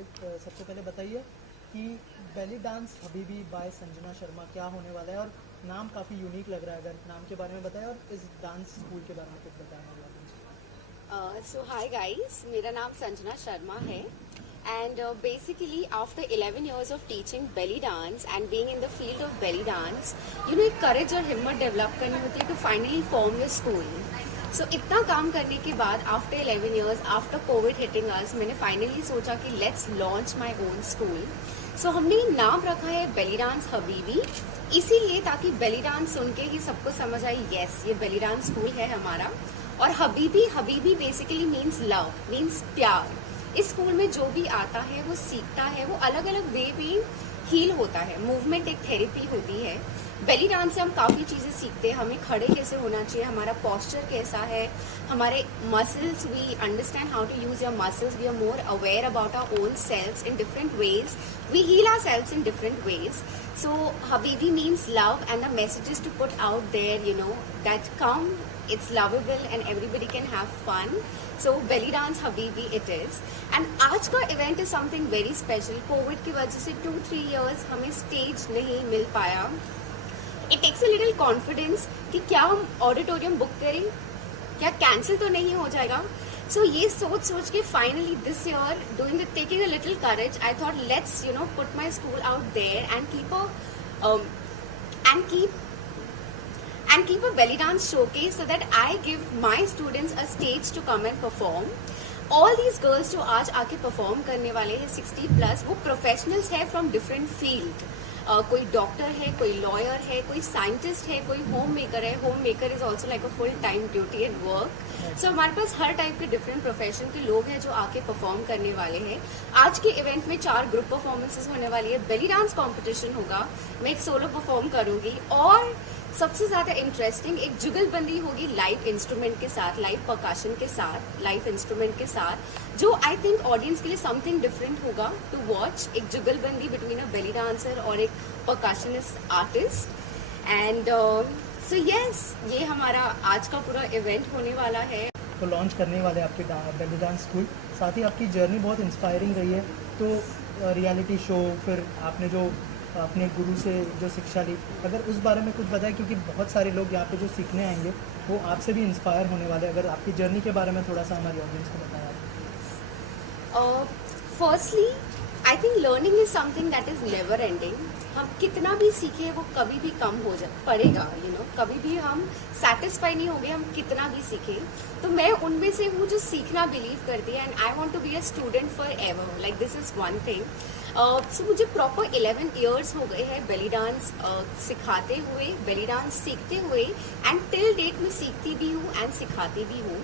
करेंगे। सबसे पहले बताइए कि बेली डांस हबीबी बाय संजना शर्मा क्या होने वाला है, और नाम काफ़ी यूनिक लग रहा है। अगर नाम के बारे में बताएं और इस डांस स्कूल के बारे में कुछ बताएं हमारे ऑडियंस सो हाय गाइस, मेरा नाम संजना शर्मा है and basically after 11 years of teaching belly dance and being in the field of belly dance, you know, एक करेज और हिम्मत डेवलप करनी होती है to finally form your school. So इतना काम करने के बाद after 11 years, after covid hitting us, मैंने फाइनली सोचा कि let's launch my own school. So हमने नाम रखा है बेली डांस हबीबी, इसीलिए ताकि बेली डांस सुन के ही सबको समझ आए यस ये बेली डांस स्कूल है हमारा। और Habibi, Habibi basically means love, means प्यार। इस स्कूल में जो भी आता है वो सीखता है, वो अलग अलग वे में हील होता है। मूवमेंट एक थेरेपी होती है। बेली डांस से हम काफ़ी चीज़ें सीखते हैं। हमें खड़े कैसे होना चाहिए, हमारा पोस्चर कैसा है, हमारे muscles, we understand how to use your muscles, we are more aware about our own selves in different ways, we heal our selves in different ways. So Habibi means love, and the message is to put out there, you know, that come, it's lovable and everybody can have fun. So belly dance Habibi it is. And आज का event is something very special. Covid की वजह से 2-3 years हमें stage नहीं मिल पाया. It takes a little confidence कि क्या हम ऑडिटोरियम बुक करें, क्या कैंसिल तो नहीं हो जाएगा। So ये सोच के finally this year taking a little courage, I thought let's put my school out there and keep a belly dance showcase so that I give my students a stage to come and perform. All these girls जो आज आके perform करने वाले हैं 60+, वो professionals है from different field. कोई doctor है, कोई लॉयर है, कोई साइंटिस्ट है, कोई होम मेकर है। Home maker is also like a full time duty and work. So हमारे पास हर टाइप के डिफरेंट प्रोफेशन के लोग हैं जो आके परफॉर्म करने वाले हैं। आज के इवेंट में 4 ग्रुप परफॉर्मेंसेस होने वाली है। बेली डांस कॉम्पिटिशन होगा, मैं एक सोलो परफॉर्म करूंगी, और सबसे ज्यादा इंटरेस्टिंग एक जुगलबंदी होगी लाइव इंस्ट्रूमेंट के साथ, लाइव परकशन के साथ, लाइव इंस्ट्रूमेंट के साथ, जो आई थिंक ऑडियंस के लिए समथिंग डिफरेंट होगा टू वॉच। एक जुगलबंदी बिटवीन अ बेली डांसर और एक percussionist artist. And so yes, ये हमारा आज का पूरा इवेंट होने वाला है। तो लॉन्च करने वाले आपके बेली डांस स्कूल, साथ ही आपकी जर्नी बहुत इंस्पायरिंग रही है। तो रियलिटी शो, फिर आपने जो अपने गुरु से जो शिक्षा ली, अगर उस बारे में कुछ बताएं, क्योंकि बहुत सारे लोग यहाँ पे जो सीखने आएंगे वो आपसे भी इंस्पायर होने वाले। अगर आपकी जर्नी के बारे में थोड़ा सा हमारी ऑडियंस को बताएं। Firstly I think learning is something that is never ending. हम कितना भी सीखे वो कभी भी कम हो पड़ेगा, कभी भी हम सेटिस्फाई नहीं होंगे हम कितना भी सीखे। तो मैं उनमें से हूँ जो सीखना बिलीव करती है, and I want to be a student forever, like this is one thing. So मुझे प्रॉपर 11 years हो गए हैं बेली डांस सिखाते हुए, बेली डांस सीखते हुए, एंड टिल डेट मैं सीखती भी हूँ एंड सिखाती भी हूँ।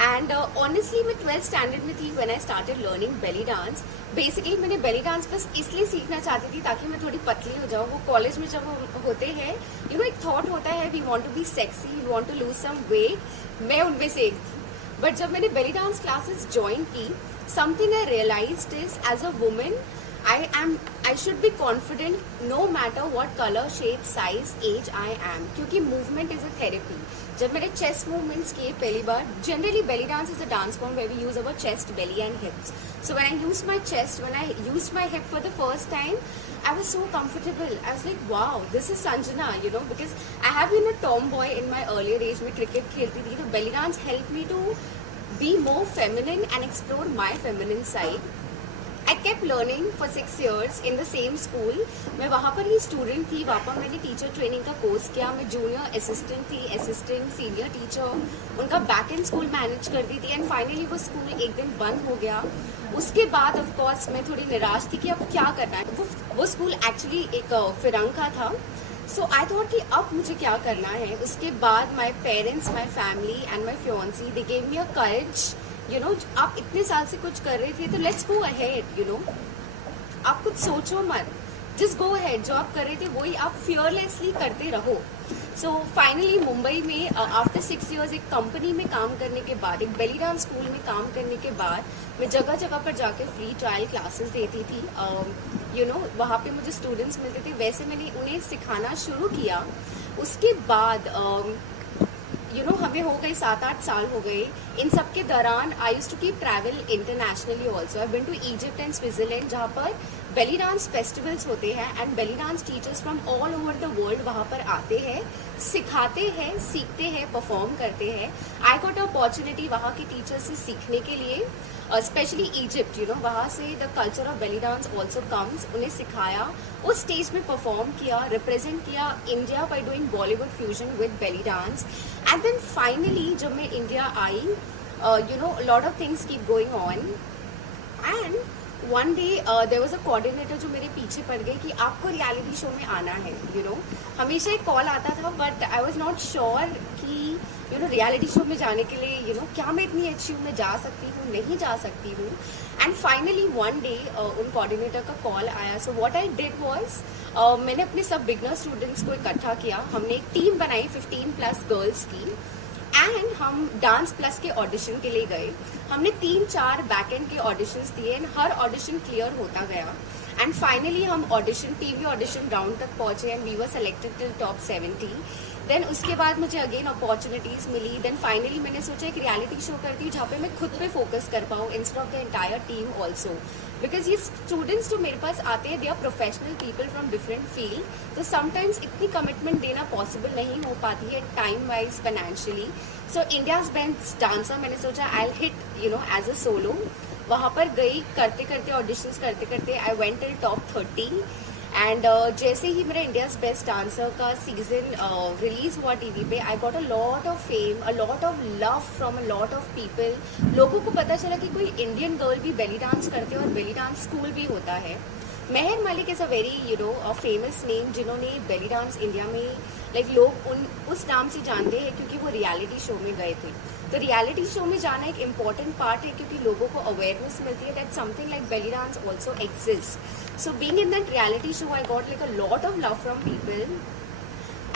एंड ऑनेस्टली मैं 12th standard में थी when I started learning belly dance. Basically मैंने बेली डांस बस इसलिए सीखना चाहती थी ताकि मैं थोड़ी पतली हो जाऊँ। वो कॉलेज में जब होते हैं एक थॉट होता है we want to be sexy, we want to lose some weight, मैं उनमें से एक थी। बट जब मैंने बेली डांस क्लासेस ज्वाइन की, something I realised is as a woman I should be confident no matter what color, shape, size, age I am, क्योंकि movement is a therapy। जब मैंने chest movements किए पहली बार, generally belly dance is a dance form where we use our chest, belly and hips. So when I used my chest, when I used my hip for the first time, I was so comfortable. I was like, wow, this is Sanjana, because I have been a tomboy in my earlier age. मैं cricket खेलती थी, तो belly dance helped me to be more feminine and explore my feminine side. I kept learning for 6 years in the same school. मैं वहाँ पर ही student थी, वहाँ पर मैंने टीचर ट्रेनिंग का कोर्स किया। मैं जूनियर असिस्टेंट थी, असिस्टेंट, सीनियर टीचर, उनका बैक एंड स्कूल मैनेज करती थी। एंड फाइनली वो स्कूल एक दिन बंद हो गया। उसके बाद ऑफ कोर्स मैं थोड़ी निराश थी कि अब क्या करना है। वो स्कूल एक्चुअली एक फिरंग का था। सो आई थॉट कि अब मुझे क्या करना है। उसके बाद my parents, my family and my fiancee, they gave me a courage. आप इतने साल से कुछ कर रहे थे तो लेट्स गो अहेड। आप कुछ सोचो मत, जस्ट गो अहेड। जो आप कर रहे थे वही आप फियरलेसली करते रहो। सो फाइनली मुंबई में आफ्टर 6 years एक कंपनी में काम करने के बाद, एक बेली डांस स्कूल में काम करने के बाद, मैं जगह जगह पर जाके फ्री ट्रायल क्लासेस देती थी। वहाँ पे मुझे स्टूडेंट्स मिलते थे, वैसे मैंने उन्हें सिखाना शुरू किया। उसके बाद हमें हो गए 7-8 साल हो गए। इन सब के दौरान I used to keep travel internationally also. I been to Egypt and Switzerland, जहाँ पर बेली डांस फेस्टिवल्स होते हैं and belly dance teachers from all over the world वहाँ पर आते हैं, सिखाते हैं, सीखते हैं, परफॉर्म करते हैं। आई गॉट अपॉर्चुनिटी वहाँ के टीचर्स से सीखने के लिए, स्पेशली इजिप्ट, यू नो, वहाँ से the culture of belly dance also comes. उन्हें सिखाया, उस स्टेज में परफॉर्म किया, रिप्रेजेंट किया India by doing Bollywood fusion with belly dance. And then finally जब मैं इंडिया आई, you know, lot of things keep going on and one day there was a coordinator जो मेरे पीछे पड़ गई कि आपको रियलिटी शो में आना है, यू नो। हमेशा एक कॉल आता था but I was not sure कि यू नो रियलिटी शो में जाने के लिए, यू नो, क्या मैं इतनी अच्छी हूँ, मैं जा सकती हूँ, नहीं जा सकती हूँ। एंड फाइनली वन डे उन कोऑर्डिनेटर का कॉल आया। So what I did was, मैंने अपने सब बिगनर स्टूडेंट्स को इकट्ठा किया, हमने एक टीम बनाई 15+ गर्ल्स की एंड हम डांस प्लस के ऑडिशन के लिए गए। हमने 3-4 बैक एंड के ऑडिशंस दिए एंड हर ऑडिशन क्लियर होता गया एंड फाइनली हम ऑडिशन, टीवी ऑडिशन राउंड तक पहुंचे and we were selected till top 70। Then उसके बाद मुझे अगेन अपॉर्चुनिटीज मिली। देन फाइनली मैंने सोचा एक रियलिटी शो करती हूँ जहाँ पे मैं खुद पे फोकस कर पाऊँ instead of the entire team also, because ये स्टूडेंट्स जो मेरे पास आते हैं they are professional people from different field, तो समटाइम्स इतनी कमिटमेंट देना पॉसिबल नहीं हो पाती है time wise, financially. So India's best dancer मैंने सोचा I will hit, you know, as a solo. वहाँ पर गई, करते करते ऑडिशंस करते करते I went till top 30 and जैसे ही मेरा इंडियाज बेस्ट डांसर का सीजन रिलीज हुआ टीवी पे, आई got a lot of fame, a lot of love from a lot of people. लोगों को पता चला कि कोई इंडियन गर्ल भी बेली डांस करते हैं और बेली डांस स्कूल भी होता है। Mehar Malik is a very, you know, famous name, जिन्होंने बेली डांस इंडिया में लोग उस नाम से जानते हैं क्योंकि वो रियलिटी शो में गए थे। तो रियलिटी शो में जाना एक इम्पॉर्टेंट पार्ट है क्योंकि लोगों को अवेयरनेस मिलती है that something like belly dance also exist. So being in that reality show I got a lot of love from people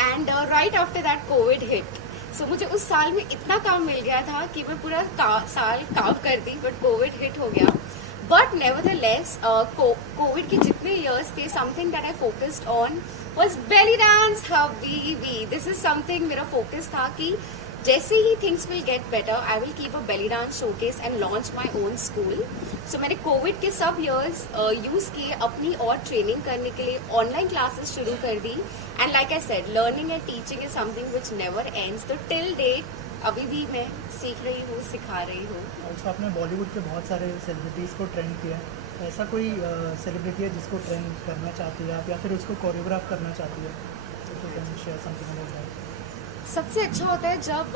and right after that covid hit. So मुझे उस साल में इतना काम मिल गया था कि मैं पूरा साल काम करती, बट कोविड हिट हो गया। बट नेवरदलेस कोविड के जितने ईयर्स थे, something that I focused on was belly dance हबीबी। दिस इज समथिंग मेरा फोकस था कि जैसे ही things will get better I will keep a belly dance showcase and launch my own school. So मैंने कोविड के सब ईयर्स यूज़ किए अपनी और ट्रेनिंग करने के लिए, ऑनलाइन क्लासेस शुरू कर दी and like I said learning and teaching is something which never ends. तो टिल डेट अभी भी मैं सीख रही हूँ, सिखा रही हूँ। अच्छा, आपने बॉलीवुड के बहुत सारे सेलिब्रिटीज़ को ट्रेंड किया है, ऐसा कोई सेलिब्रिटी है जिसको ट्रेंड करना चाहती है आप या फिर उसको कोरियोग्राफ करना चाहती है? Share something about that. सबसे अच्छा होता है जब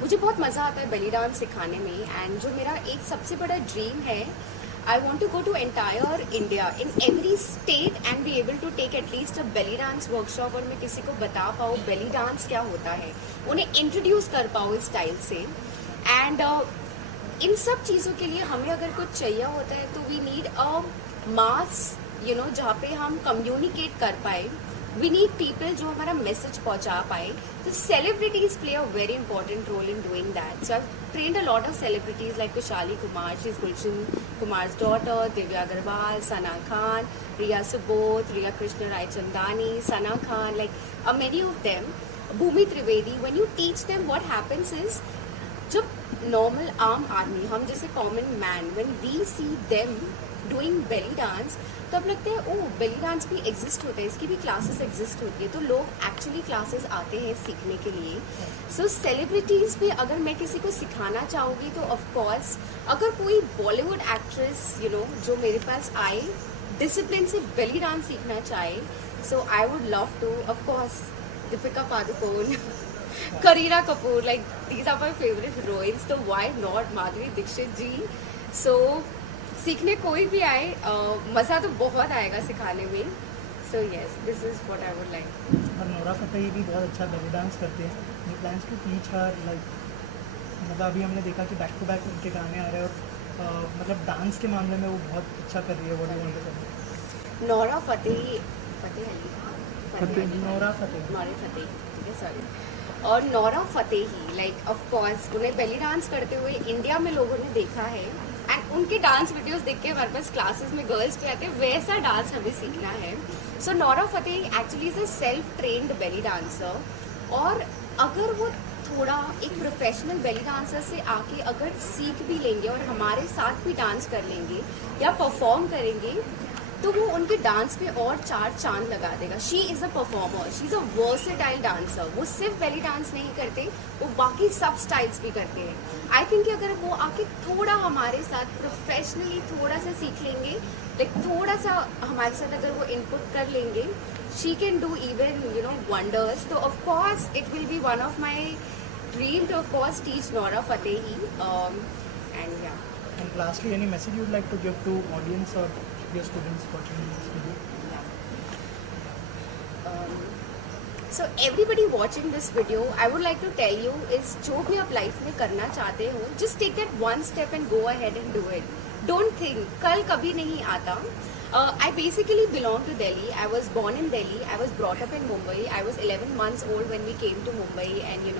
मुझे बहुत मज़ा आता है बेली डांस सिखाने में एंड जो मेरा एक सबसे बड़ा ड्रीम है, I want to go to entire India in every state and be able to take at least a belly dance workshop और मैं किसी को बता पाऊँ बेली डांस क्या होता है, उन्हें इंट्रोड्यूस कर पाऊँ इस स्टाइल से। एंड इन सब चीज़ों के लिए हमें अगर कुछ चाहिए होता है तो we need a mass, you know, जहाँ पे हम कम्युनिकेट कर पाए। वी नीड पीपल जो हमारा मैसेज पहुंचा पाए। तो celebrities play a very important role in doing that. So I trained a lot of celebrities like Kushali Kumar, she is Gulshan Kumar's daughter, Divya Agarwal, Sana Khan, Riya Subodh, Riya Krishna Rai Chandani, Sana Khan, like many of them, Bhumi Trivedi. When you teach them what happens is, जब normal आम आदमी, हम जैसे common man, when we see them doing belly dance, तो अब लगता है ओ belly dance भी एग्जिस्ट होता है, इसकी भी क्लासेस एग्जिस्ट होती है, तो लोग एक्चुअली क्लासेस आते हैं सीखने के लिए। सो सेलिब्रिटीज़ भी अगर मैं किसी को सिखाना चाहूँगी तो ऑफ कोर्स अगर कोई बॉलीवुड एक्ट्रेस, यू नो, जो मेरे पास आए, डिसिप्लिन से बेली डांस सीखना चाहे, so I would love to, of course Deepika Padukone, Kareena Kapoor, like these are my favourite heroines, तो why not Madhuri Dixit ji. So सीखने कोई भी आए, मज़ा तो बहुत आएगा सिखाने में। So yes, this is what I would like. और नोरा फतेही भी बहुत अच्छा बेली डांस करते हैं। ये plans to teach her, like, मतलब अभी हमने देखा कि बैक टू बैक उनके गाने आ रहे हैं और मतलब डांस के मामले में वो बहुत अच्छा कर रही है। व्हाट डू वांट टू से? नोरा फतेही, नोरा फतेही, ठीक है, सॉरी। और Nora Fatehi, like of course उन्हें बेली डांस करते हुए इंडिया में लोगों ने देखा है एंड उनके डांस वीडियोस देख के हमारे पास क्लासेस में गर्ल्स भी आते हैं, वैसा डांस हमें सीखना है। So Nora Fatehi actually is a self trained belly dancer और अगर वो थोड़ा एक प्रोफेशनल बेली डांसर से आके अगर सीख भी लेंगे और हमारे साथ भी डांस कर लेंगे या परफॉर्म करेंगे तो वो उनके डांस पे और 4 चांद लगा देगा. She is a performer, she is a versatile dancer. वो सिर्फ बेली डांस नहीं करते, वो बाकी सब स्टाइल्स भी करते हैं. आई थिंक कि अगर वो आके थोड़ा हमारे साथ प्रोफेशनली थोड़ा सा सीख लेंगे, लाइक थोड़ा सा हमारे साथ अगर वो इनपुट कर लेंगे, she can do even wonders. तो of course it will be one of my dream to of course teach Nora Fatehi, and yeah. And lastly, any message you would like to give to audience or your students watching this video? So everybody watching this video, I would like to tell you is जो भी आप life में करना चाहते हो, just take that one step and go ahead and do it. Don't think कल कभी नहीं आता. I basically belong to Delhi. I was born in Delhi. I was brought up in Mumbai. I was 11 months old when we came to Mumbai, and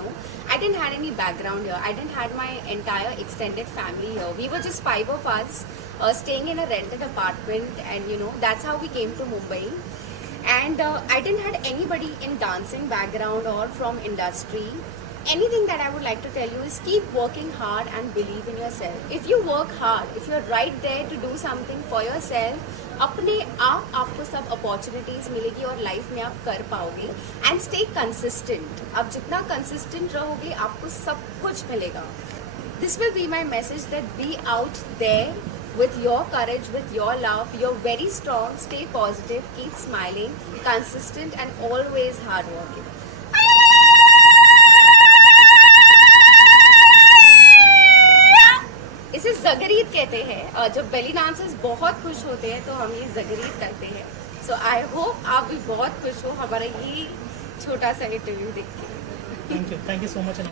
I didn't had any background here. I didn't had my entire extended family here. We were just 5 of us staying in a rented apartment, and that's how we came to Mumbai. And I didn't had anybody in dancing background or from industry. Anything that I would like to tell you is keep working hard and believe in yourself. If you work hard, if you're right there to do something for yourself, अपने आप आपको सब opportunities मिलेगी और life में आप कर पाओगे. And stay consistent. आप जितना कंसिस्टेंट रहोगे आपको सब कुछ मिलेगा. This will be my message that be out there with your courage, with your love. You're very strong. Stay positive, keep smiling, consistent and always hardworking. इसे जगरीत कहते हैं. जब बेली डांसर्स बहुत खुश होते हैं तो हम ये जगरीत करते हैं. सो आई होप आप भी बहुत खुश हो हमारा ये छोटा सा इंटरव्यू देख के. Thank you so much.